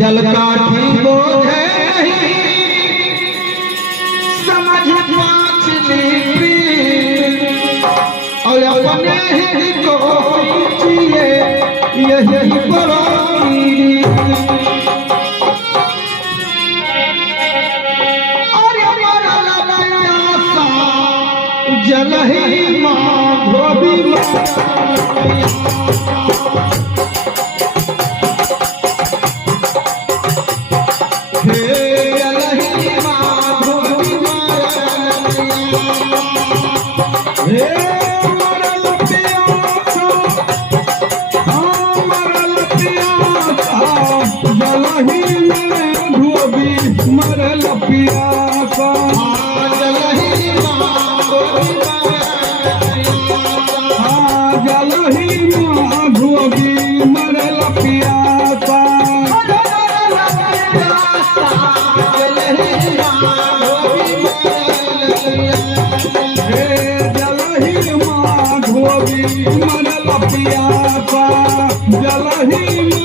जल काठी बोझे समझ पाँचली और अपने ही को जिए यही बड़ी और हमारा ललासा जल ही माँ धोबी मरल पिया का जल ही माँ धोबी मरल पिया का जल ही माँ धोबी मरल पिया का जल ही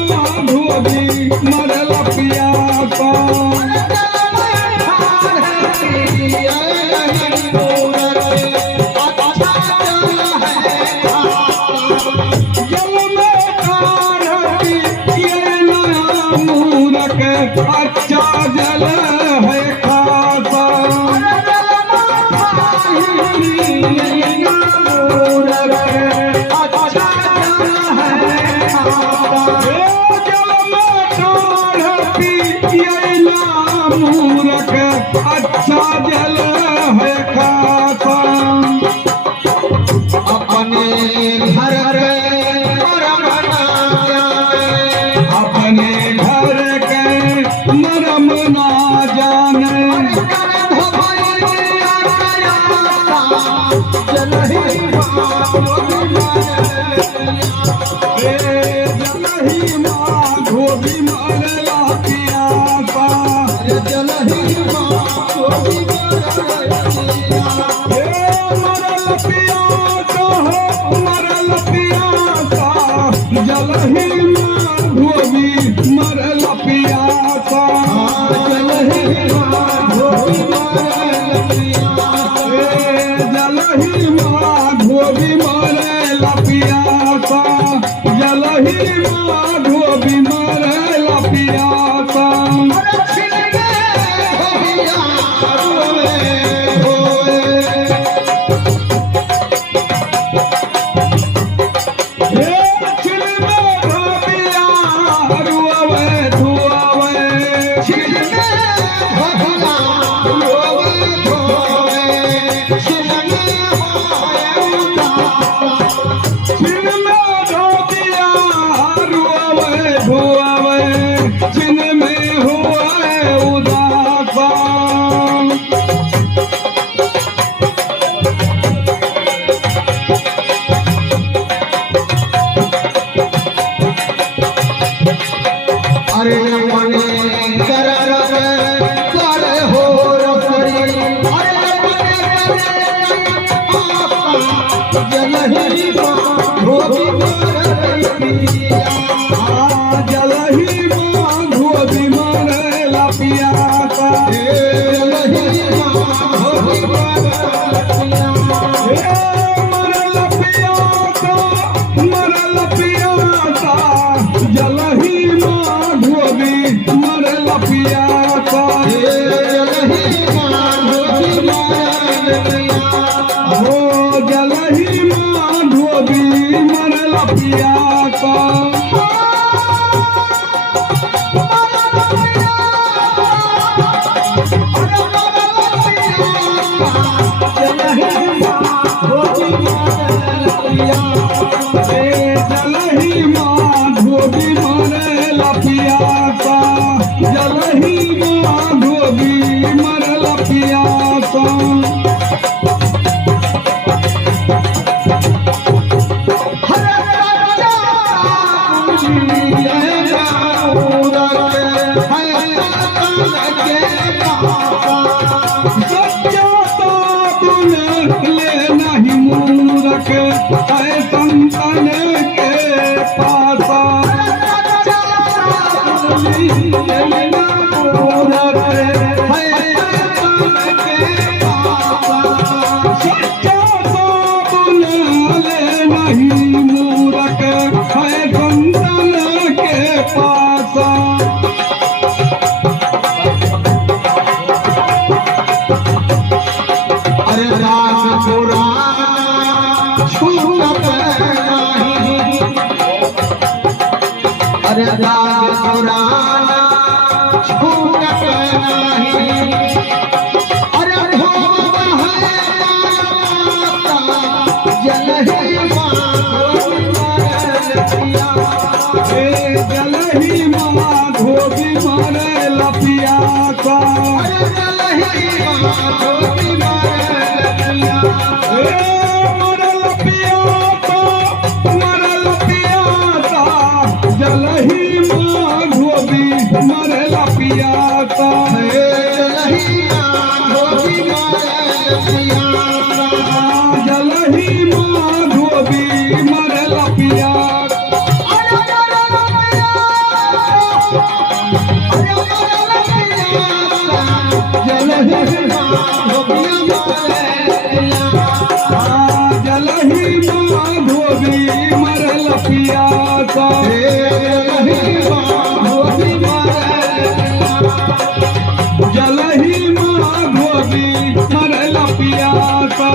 माँ धोबी मरल पिया का अच्छा जल है खासा अच्छा जल है जल में ठाढ़ पिए मूरख अच्छा जल है खासा अपने घर अपने घर के मरम ना जाने जल ही माँ धोबी मरला पिया का जल ही माँ धोबी मरल पिया का मरल पिया का जल ही माँ धोबी मरल पिया का जल ही माँ धोबी मरल पिया जल ही माँ धोबी मरल पिया का जल ही माँ धोबी मरल पिया का अरे मने कर हो रखरी अरे जल ही माँ धोबी मरल पिया जल ही माँ धोबी मरल पिया का जल ही माँ धोबी मरल पिया का मरल पिया का जल ही माँ धोबी मरल पिया का जल ही माँ धोबी मरल पिया हो जल ही माँ धोबी मरल पिया का अरे दाग पुराना छूटत नहीं अरे भोग है जलही जलही माँ धोबी मारे लपिया का मरे लपिया जलही माँ धोबी मरे लपिया का जलही माँ धोबी मरे लपिया जलही माँ धोबी मरे लपिया का जलही माँ धोबी मरे लपिया का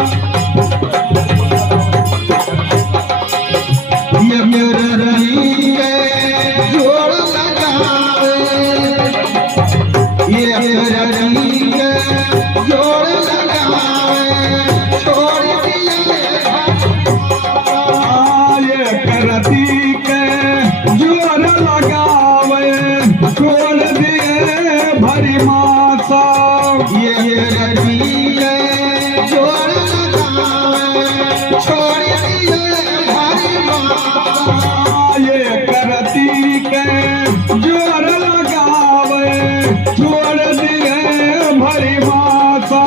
ये मेरे रही जोड़ लगावे ये मेरे रही जोड़ लगावे छोड़ ये करती के जोर लगावे छोड़ दिए भरी मासा ये रही जोड़ लगावे छोड़ ये करती के जोर लगावे छोड़ दिए भरी मासा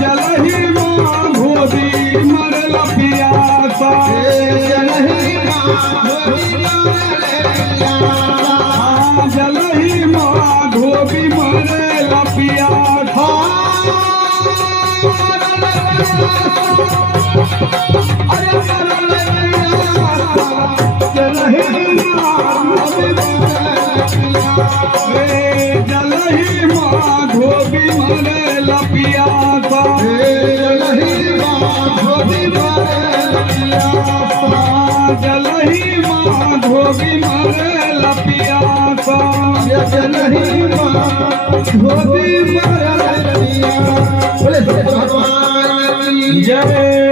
जलही माँ धोबी मरे लपिया सा जलही माँ धोबी मरे लपिया था जलही माँ धोबी मरे लपिया था जलही माँ धोबी मरे लपिया था जलही माँ धोबी मरे लपिया। जय